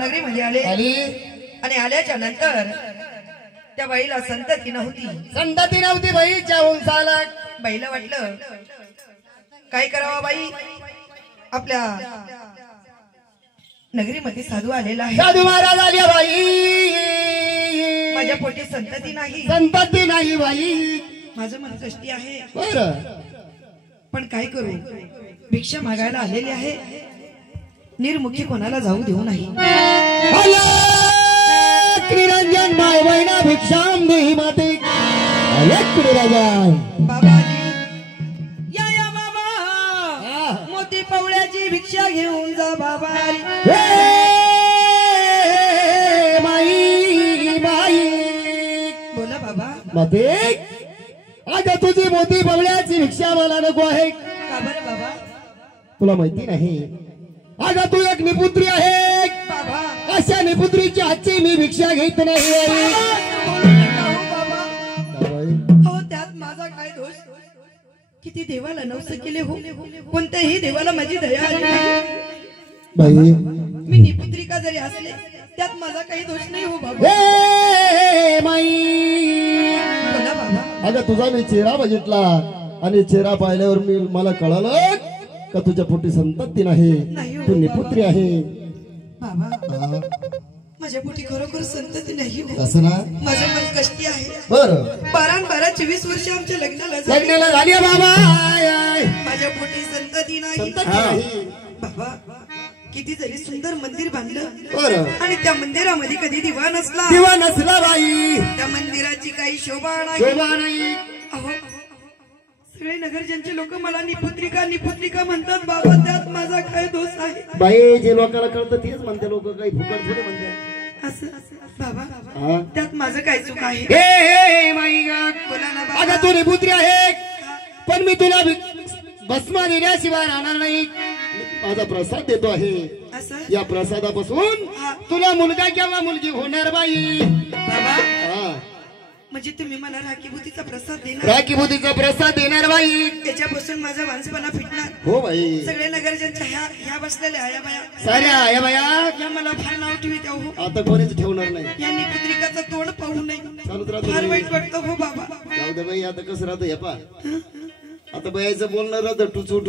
नगरी मध्ये आले आणि आल्याच्या नंतर त्या बाईला संतती नव्हती बाईच्या उंचाला बाईला वाटलं काय करावा बाई आपल्या नगरीमध्ये साधू आलेला आहे साधू महाराज आले बाई माझ्या पोटी संतती नाही बाई माझं मन कष्टी आहे बरं पण काय करू भिक्षा मागायला आलेली आहे निर्मुखी कोणाला जाऊ देऊ नाही निरंजन माय बहिणा भिक्षाम देही माते बाबाजी या बाबा मोती पवळ्याची भिक्षा घेऊन जा बाबा बोला बाबा माते अगं तुझी मोती पवळ्याची भिक्षा मला नको आहे का बरं बाबा तुला माहिती नाही अगं तू एक निपुत्री आहे बाबा अशा निपुत्रीची हातची मी भिक्षा घेत नाही हो त्यात माझा काय दोष किती देवाला नवस केले हो कोणत्याही देवाला माझी दया आली नाही बाई मी निपुत्रिका जरी असले त्यात माझा काही दोष नाही हो बाबा बोला बाबा अगं तुझा मी चेहरा बघितला आणि चेहरा पाहिल्यावर मला कळालं का तुझ्या पोटी संतती नाही तू निपुत्री आहे बाबा माझ्या पोटी खरोखर संतती नाही असं ना माझं मन कष्टी आहे बरं 12-24 वर्ष आमच्या लग्नाला झाली बाबा माझ्या पोटी संतती नाही बाबा किती जरी सुंदर मंदिर बांधलं आणि त्या मंदिरामध्ये कधी दिवा नसला बाई त्या मंदिराची काही शोभा नाही अहो सगळे नगरजनचे लोक मला निपुत्रिका म्हणतात बाबा त्यात माझा काय दोष आहे बाई जे लोकांना कळतं तेच म्हणते लोक काही फुकट थोडे म्हणते असं बाबा त्यात माझं काय चूक आहे बोला ना बाबा अगं तू निपुत्री आहे पण मी तुला भस्मा देण्याशिवाय राहणार नाही माझा प्रसाद देतो आहे या प्रसादापासून तुला मुलगा किंवा मुलगी होणार बाई बाबा म्हणजे तुम्ही मला राखीभूतीचा प्रसाद देणार बाई त्याच्यापासून माझा माणसपणा फिटणार हो बाई सगळे नगरजनच्या ह्या बसलेल्या आया बाया साऱ्या आया बाया या मला फार नाव ठेवीत हो आता कोणीच ठेवणार नाही या निपुत्रिकाचं तोंड पाहू नये चालूच राहतो फार वाईट वाटतं हो बाबा जाऊ दे बाई आता कसं राहतं हे पा आता बाईचं बोलणं राहतं टुचू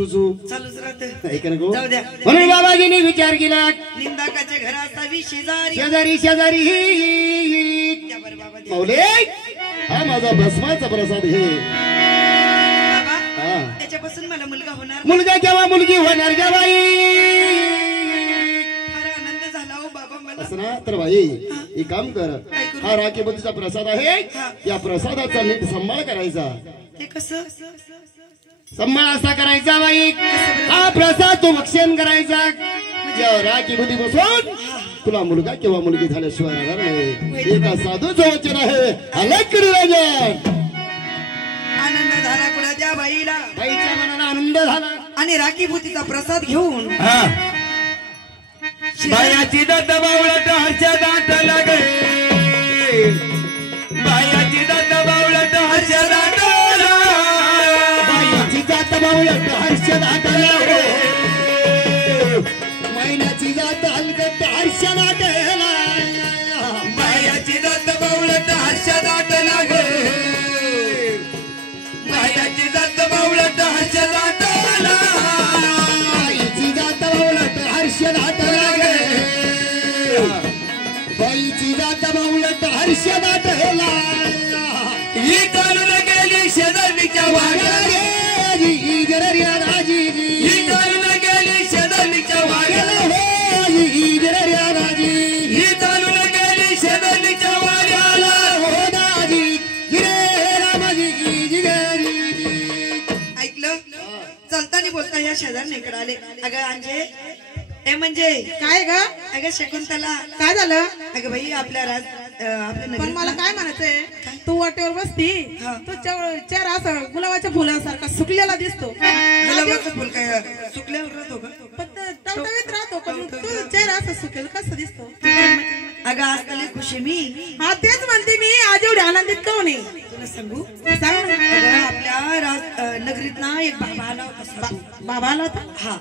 चालूच राहतं ऐका नको जाऊ द्या म्हणून बाबाजीने विचार केला निंदाकाच्या घरात असावी शेजारी माऊले हा माझा भस्माचा प्रसाद हे त्याच्यापासून मला मुलगा किंवा मुलगी होणार का बाई फार आनंद झाला हो बाबा मला असं ना तर बाई एक काम कर हा राखीबुद्धीचा प्रसाद आहे या प्रसादाचा नीट सांभाळ करायचा ते कसं सांभाळ असा करायचा बाई हा प्रसाद तू भक्षण करायचा राखीबुद्धी बसून तुला मुलगा किंवा मुलगी झाल्याशिवाय राहणार नाही एका साधूचं वचन आहे आनंद झाला कुणाच्या बाईच्या मनाला आनंद झाला आणि राखीभूतीचा प्रसाद घेऊन बायाची दबावळट हर्षा दाट लागे बायाची दबावळट हर्षा दाट बाईची जात बावळट हर्षा दाट लागे महिन्याची जात हलकट हर्षा दाट बायाची दबावळट हर्षा दाट लागे बायाची दबावळट हर्षा दाट बाईची जात बावळट हर्षा दाट लागे बाईची जात बावळट हर्षा दाट ही कालून गेली शेजारीच्या वाड्याला ही कालून गेली शेजारीच्या वाड्याला ही कालून गेली शेजारीच्या वाड्याला ऐकलं चालताना बोलता या शेजारने इकडे आले अगं अंजे ए म्हणजे काय ग अगं शकुंतला काय झालं अगं बाई आपल्या पण मला काय म्हणायचंय तू वाटेवर बसती तू चेहरा असं गुलाबाच्या फुलासारखा सुकलेला दिसतो गुलाबाचं फुल काय सुकल्यावर राहतो का पण टवटवीत राहतो पण तू चेहरा असं सुकेल कसं दिसतो अगं आजकाल खुशी मी हा तेच म्हणते मी आज एवढी आनंदित का नाही तुला सांगू सांग आपल्या नगरीत ना एक बाबा आला होता बाबा आला होता हा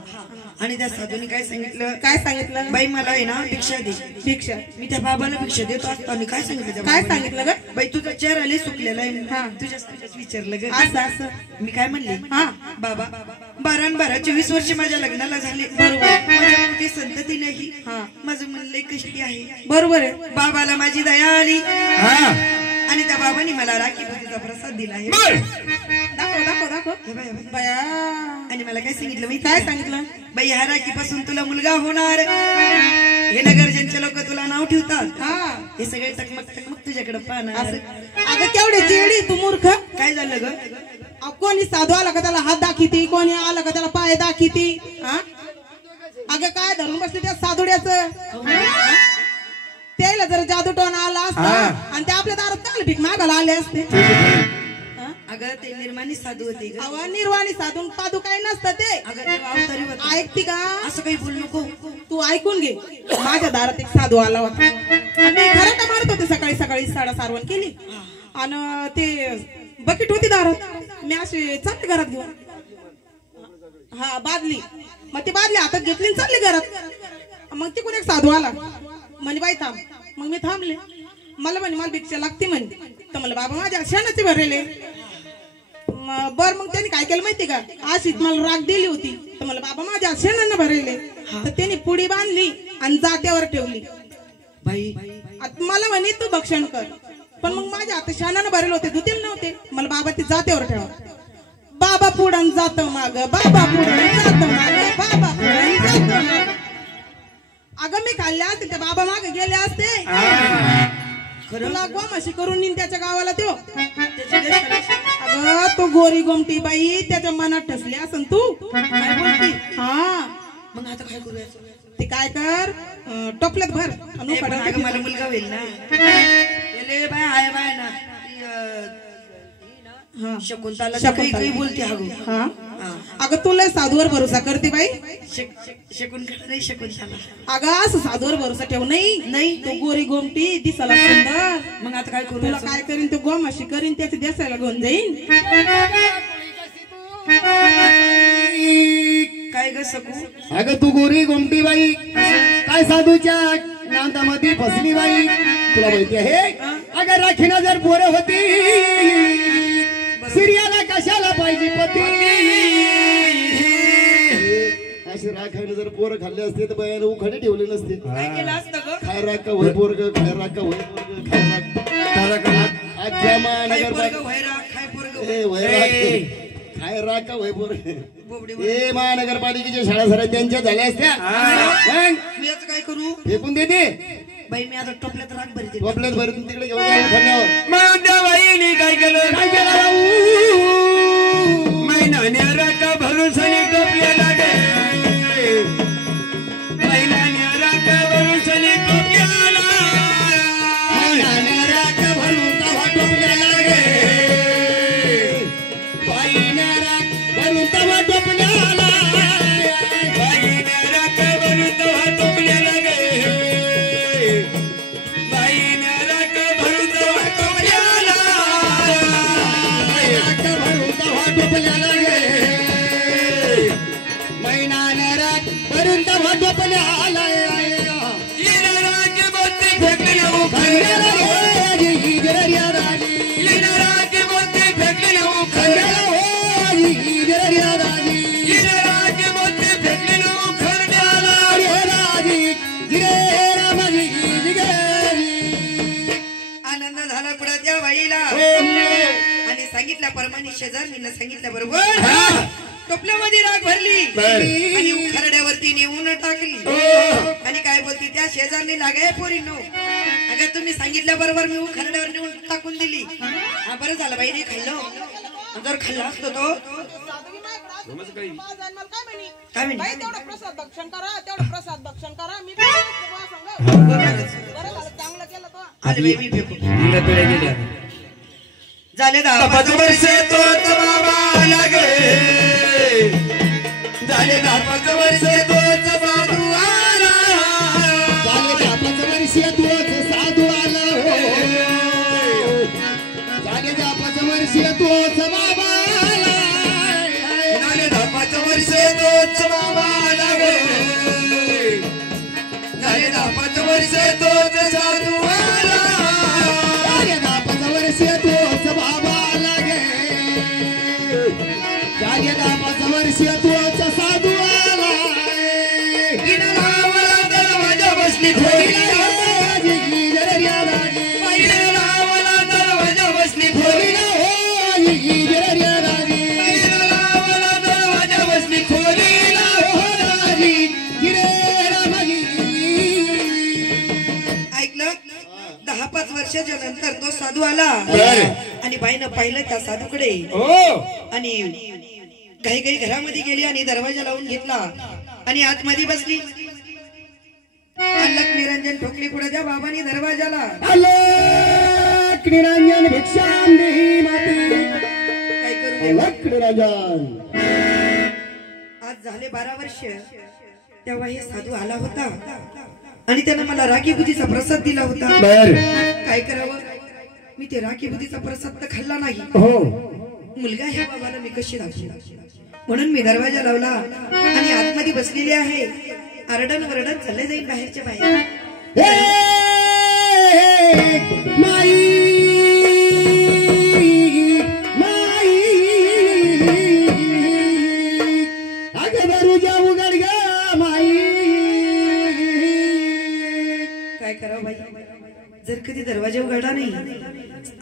आणि त्या साधूने काय सांगितलं? काय सांगितलं? बाई मला आहे ना भिक्षा दे. भिक्षा. मी त्या बाबाला भिक्षा देतो असताना काय सांगितलं त्या काय बाबाने? सांगितलं ग? बाई तुझा चेहरा लय सुकलेला हा. आहे. तुझ्याच विचारलं ग. असं असं. मी काय म्हणले? हा. बाबा 12 24 वर्ष माझ्या लग्नाला झाले. बरोबर. माझ्या मोठी संतती नाही. हा. माझं मन लय कष्टी आहे. बरोबर आहे. बाबाला माझी दया आली हा आणि त्या बाबांनी मला राखी पोतीचा प्रसाद दिला आहे. बर दाखव दाखव दाखव. हे बाई, हे बाई. बया. आणि मला काय सांगितलं माहिती काय का? सांगितलं? बाई ह्या राखीपासून तुला मुलगा होणार. हे नगरजनचे लोक तुला नाव ठेवतात. हा. हे सगळे टकमक टकमक तुझ्याकडे पाहणार. असं. अगं केवढे जेडी तू मूर्ख. काय झालं ग? कोणी साधू आला का त्याला हात दाखिती, कोणी आला का त्याला पाय दाखिती. हा. अगं काय धरून बसले त्या साधुड्याचं. त्याला जर जादू टोना आला असता आणि ते आपल्या दारात चांगले भीक मागायला आले असते. अगं ते निर्माणी साधू होते ग. अवा निर्वाणी साधून पादू काय नसतं ते. अगं ते अवतारी होते. ऐकती का? असं काही बोलू नको. तू ऐकून घे. माझ्या दारात एक साधू आला होता आणि खरं का म्हणत होते सकाळी सकाळी साडा सारवण केली आणि ते बकेट होती दारात. मी अशी चालले घरात घेऊन. हा बादली. मग ती बादली हातात घेतली आणि चालली घरात. मग तिकडून एक साधू आला म्हणे बाई थांब. मग मी थांबले. मला म्हणे मला भिक्षा लागते म्हणे. तर मला बाबा माझ्या शेणाचे भरलेले. बर मग त्यांनी काय केलं माहिती का? आशीत मला राग दिली होती तर मला बाबा माझ्या शेणानं भरलेले. तर त्यांनी पुडी बांधली आणि जात्यावर ठेवली. बाई आता मला म्हणे तू भक्षण कर. पण मग माझ्या हात शेणानं भरले होते धुतील नव्हते. मला बाबा ती जात्यावर ठेवा. बाबा पुढं जात माग. बाबा पुढं जात माग. बाबा पुढं जात माग. अगं मी खाल्ले असते त्या बाबा मागे गेले असते. तुला गोमाशी करून नेईन त्याच्या गावाला त्यो. अगं तो गोरी गोमटी बाई त्याच्या मनात ठसली असं तू. काय बोलती? हा. मग आता काय करूया? ते काय कर टोपल्यात भर. ए, पण अगं मला मुलगा होईल ना. एले बाय आहे बाय ना हा. शकुंतला शकुंतला. काही बोलते अगं. हा. अगं तुला साधूवर भरोसा करते बाई. शकुंतला नाही शकुंतला. अगं असं साधूवर भरोसा ठेव. नाही तो गोरी गोमटी दिसायला सुंदर. मग आता काय करू? तुला काय करीन तो गोमाशी करीन त्याच्या देसायला घेऊन जाईन. काय ग सकू? अगं तू गोरी गोमटी बाई काय साधूच्या नांदामध्ये फसली बाई. तुला माहिती आहे अगं राखीना जर पोरं होती सिरियाला कशाला पाहिजे पती. अशी राखायला जर पोरं खाल्ले असते तर बायाला उखाडे ठेवले नसते. काय केलं असतं ग? खाय राखा वय पोरग खाय राखा वय पोरग खाय राखा आख्या काय महानगर पोरगं व्हायरा, काय पोरगं ए वय राख खाय राखा वय पोरग. बोबडी ए महानगरपालिकेच्या शाळा सर त्यांच्या झाल्या असत्या. मग मी आता काय करू? फेकून देते बाई मी आता टोपल्यात राग भरते. टोपल्यात भरून तिकडे घेऊन जाऊन खाण्यावर. मग त्या बाईने काय केलं? काय केलं राहू? महिन्याने राखा भरून सनी टोपल्याला गे. महिन्याने राखा भरून सनी टोपल्याला. महिन्याने राख भरून तवा टोपल्याला गे. बाईने राख भरून तवा टोपल्याला. बाईने राखा भरून तवा टोपल्याला गे. बाईने राखा भरून तवा टोपल्याला. राख भरून तवा टोपल्याला गे. महिन्याने राख भरून तवा टोपल्याला. येणं राखे बोलते फेकले उखाण्याला. येणं राखे बोलते फेकले उखाण्याला. येणं राखे बोलते फेकले उखाण्याला. आनंद झाला पुढे त्या बाईला आणि सांगितल्याप्रमाणे शेजारणीनं सांगितल्याबरोबर टोपल्यामध्ये राग भरली आणि उखरड्यावरती नेऊन टाकली. आणि काय बोलती त्या शेजारनी लागाय पोरींनो. अगं तुम्ही सांगितल्याबरोबर मी उखरड्यावर नेऊन टाकून दिली. हा बरं झालं बाईने खाल्लं. जर खाल्ला असतो तो काय म्हणे? बाई तेवढं प्रसाद भक्षण करा. तेवढं प्रसाद भक्षण करा. मी बरं झालं चांगलं केलं तो. आले बाई मी फेकू. पिढ्या गेल्या. झाले 10 वर्ष तोच बाबा लागे. झाले 10 वर्ष तोच बाबू आला. झाले 5 वर्ष तोच साधू आला हो. झाले 5 वर्ष तोच बाबा आला. झाले 5 वर्ष तोच बाबा लागे. वर्ष तोच साधू आला साडे 10 वर्ष तोच बाबा लागे साडे 10 वर्ष तोच साधू आला गिरणावला दरवाजा बसली खोली गिरणावला दरवाजा बसली खोली गिरणावला दरवाजा बसली खोली ऐकलं 10-5 वर्षाच्या नंतर तो साधू आला आणि बाईनं पाहिलं त्या साधूकडे आणि काही घरामध्ये गेली आणि दरवाजा लावून घेतला आणि आतमध्ये बसली. अलक निरंजन ठोकली पुढे त्या बाबांनी दरवाजाला. अलक निरंजन भिक्षाम देही माती काय करू देवा? अलक निरंजन. आज झाले 12 वर्ष तेव्हा हे साधू आला होता आणि त्यानं मला राखी बुद्धीचा प्रसाद दिला होता. काय करावं, मी ते राखी बुद्धीचा प्रसाद तर खाल्ला नाही. मुलगा ह्या बाबाला मी कशी दाखवू, म्हणून मी दरवाजा लावला आणि आतमध्ये बसलेली आहे. आरडन वरडन चालले जाईल बाहेरच्या बाहेर. माई माई अगं दरवाजा उघड ग माई. काय करावं बाई, जर कधी दरवाजा उघडला नाही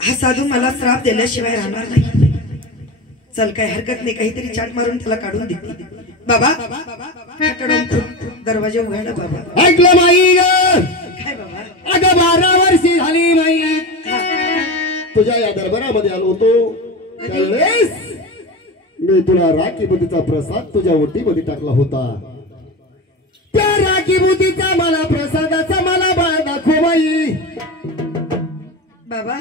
हा साधू मला श्राप दिल्याशिवाय राहणार नाही. चल काय हरकत नाही, काहीतरी चाट मारून त्याला काढून देते. बाबा दरवाजा उघडला. बाबा ऐकलं माई ग. काय बाबा? अगं 12 वर्षी झाली माई हा. तुझ्या या दरबारामध्ये आलो होतो त्यावेळेस मी तुला राखी बुद्धीचा प्रसाद तुझ्या ओटीमध्ये टाकला होता. त्या राखी बुद्धीचा मला प्रसादाचा मला बाळ दाखव बाई. बाबा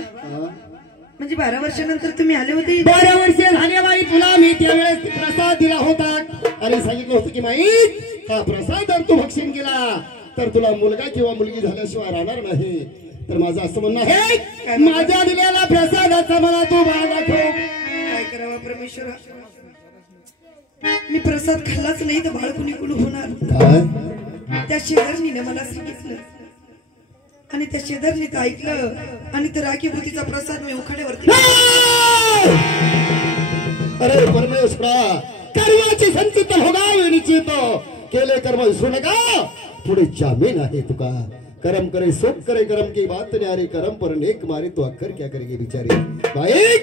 म्हणजे 12 वर्षानंतर तुम्ही आले होते. 12 वर्ष झाले बाई तुला मी त्यावेळेस प्रसाद दिला होता आणि सांगितलं होतं की माई हा प्रसाद जर तू भक्षण केला तर तुला मुलगा किंवा मुलगी झाल्याशिवाय राहणार नाही. तर माझं असं म्हणणं आहे माझ्या दिलेला प्रसादाचा मला तू बाळ दाखव. काय करावं परमेश्वरा, मी प्रसाद खाल्लाच नाही तर बाळ कुणी कुणी होणार. त्या शेजारणीने मला सांगितलं आणि त्या शेजारणीचं ऐकलं आणि त्या राखी बुद्धीचा प्रसाद मी उखाड्यावरती. अरे परमेश्वरा, कर्माची संचित भोगावे निश्चित केले कर्म विसरू नका पुढे जामीन आहे तुका. करम करे सोप करे करम की बात न्यारे करम पर नेक मारे तो अक्कर क्या करेगे बिचारे. बाई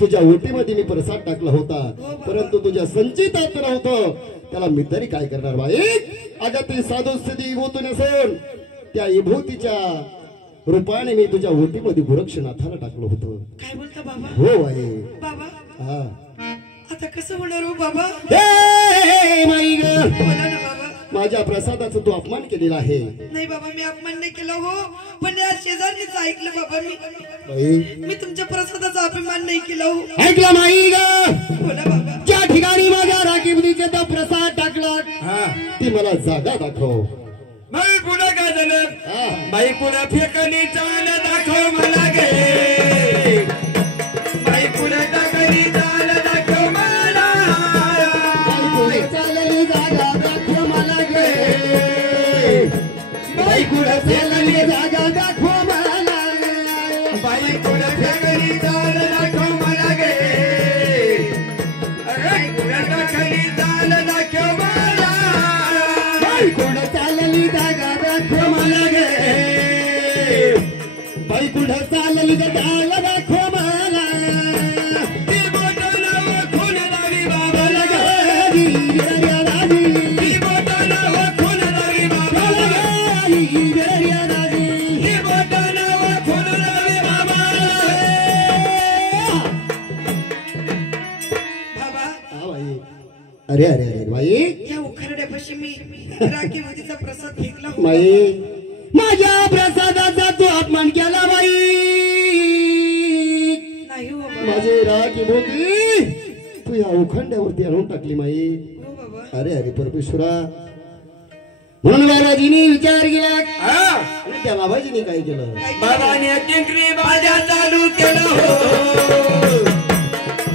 तुझ्या ओटीमध्ये मी प्रसाद टाकला होता परंतु तुझ्या संचितात नव्हतं, त्याला मी तरी काय करणार बाई. अगं ती साधू स्थिती इभूती नसून त्या इभूतीच्या रूपाने मी तुझ्या ओटीमध्ये गोरक्षनाथाला टाकलं होतं. काय बोलता बाबा? हो बाई. बाबा हा आता कसं होणार हो बाबा? माई ग, बोला ना बाबा. माझ्या प्रसादाचा तू अपमान केलेला आहे. नाही बाबा मी अपमान नाही केला हो, पण या शेजारणीचं ऐकलं बाबा. मी तुमच्या प्रसादाचा अपमान नाही केला हो. ऐकला माई ग. बोला बाबा. ज्या ठिकाणी माझ्या राखी बुद्धीचा तो प्रसाद टाकला ती मला जागा दाखव. बाई पुन्हा काय झालं? बाई पुन्हा फेकणी चाल दाखव मला गे. बाई पुन्हा टाकणी चाल दाखव मला. चालली जागा दाखव मला गे. बाई कुठे चालली जागा दाखव मला. बाई पुन्हा फेकणी चाल दाखव मला गे. बाई पुन्हा टाकणी चाल दाखव मला. बाई कुठे चालली जागा दाखव मला गे. बाई कुठे चालली जागा दाखव मला. ती बोटाला खून लावी बाबाला गे. ती बोटाला खून लावी बाबाला गे. ती बोटाला खून लावी बाबाला गे. बाबा अरे अरे अरे बाई, या उखरड्यापाशी मी राखी बुद्धीचा प्रसाद फेकला होता. बाई माझ्या प्रसादाचा तू अपमान केला बाई. नाही हो बाबा. माझे राखी मोती तू या उखंड्यावरती आणून टाकली माई. हो बाबा. अरे अरे परमेश्वरा, म्हणून बाबाजीनी विचार केला हा, आणि त्या बाबाजीनी काय केलं. बाबाने किंकरी बाजा चालू केला हो.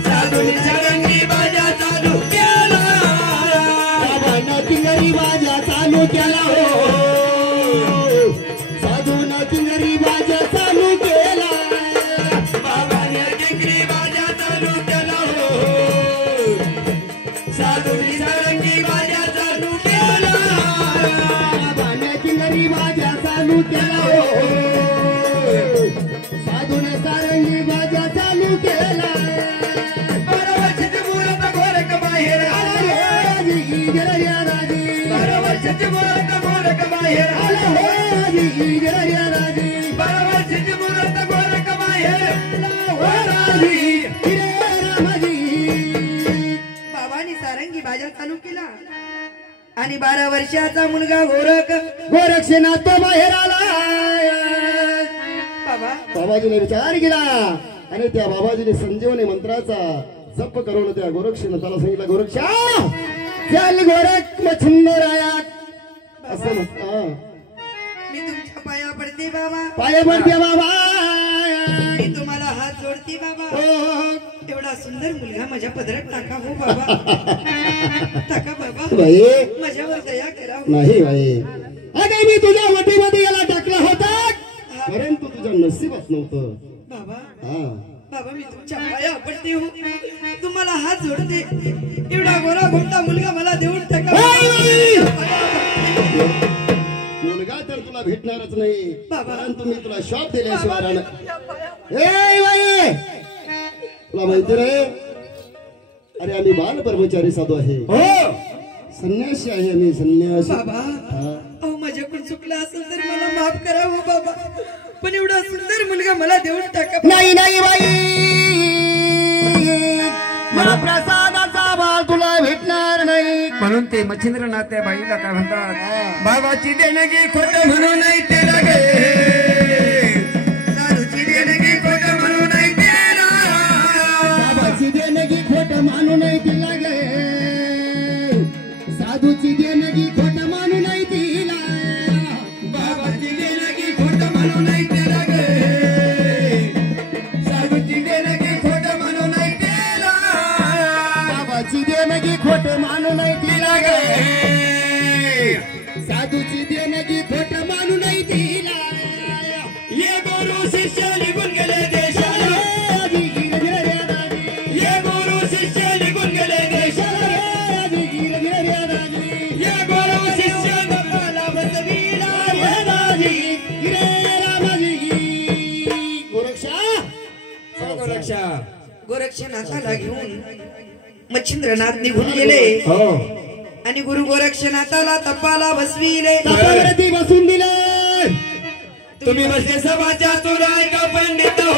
साधूने सगळ्यांनी बाजा चालू केला. बाबांना किंगरी बाजा चालू केला हो. आणि 12 वर्षाचा मुलगा गोरख गोरक्षनाथ तो बाहेर आला. बाबा बाबाजीने विचार केला आणि त्या बाबाजीने संजीवनी मंत्राचा जप करून त्या गोरक्षनाथाला सांगितलं, गोरक्षा चल गोरख मच्छिंदराया. असं नसतं. मी तुमच्या पाया पडते बाबा, पाय पडते बाबा. मी तुम्हाला हात जोडते बाबा. हो. एवढा सुंदर मुलगा माझ्या पदरात टाका हो बाबा. टाका बाबा, बाई माझ्यावर दया करा हो. नाही बाई, अगं मी तुझ्या वटीमध्ये याला टाकला होता परंतु तुझ्या नशीबच नव्हतं. बाबा हा बाबा मी तुमच्या पाया पडते हो, तुम्हाला हात जोडते. एवढा गोरा गोंडा मुलगा मला देऊन टाका. मुलगा तर तुला भेटणारच नाही बाबा. परंतु मी तुला शॉप दिल्याशिवाय राहणार. ए बाई, तुला माहिती रे, अरे आम्ही बाल कर्मचारी साधू आहे, हो संन्यासी आहे आम्ही, संन्यासी. बाबा अहो माझ्याकडून चुकलं असेल तर मला माफ करा हो बाबा, पण एवढा सुंदर मुलगा मला देऊन टाका. नाही नाही बाई, मला प्रसादाचा बाल तुला भेटणार नाही. म्हणून ते मच्छिंद्रनाथ त्या बाईला काय म्हणतात, बाबाची देणगी खोट म्हणून नाही ते लागे, दारूची देणगी खोट म्हणून नाही त्याला, बाबाची देणगी खोट मानू नाही तिला गे, साधूची देणगी खोट मानू नाही तिला, बाबाची देणगी खोट म्हणून नाही ते लागे, साधूची देणगी खोट म्हणून नाही त्याला, बाबाची देणगी खोट मानू नाही तिला गे, साधूची देणगी खोट मानू नाही तिला. ये गुरु शिष्य निघून गेले देशाला, ये गुरु शिष्य निघून गेले देशाला, ये गुरु शिष्य बाबाला बसविला रे दाजी, गोरक्षा. गोरक्षनाथाला घेऊन मच्छिंद्रनाथ निघून गेले हो आणि गुरु गोरक्षनाथाला तपाला बसविले. तपावरती बसून दिलं. तुम्ही बसले सभाच्या तुला का पंडित हो,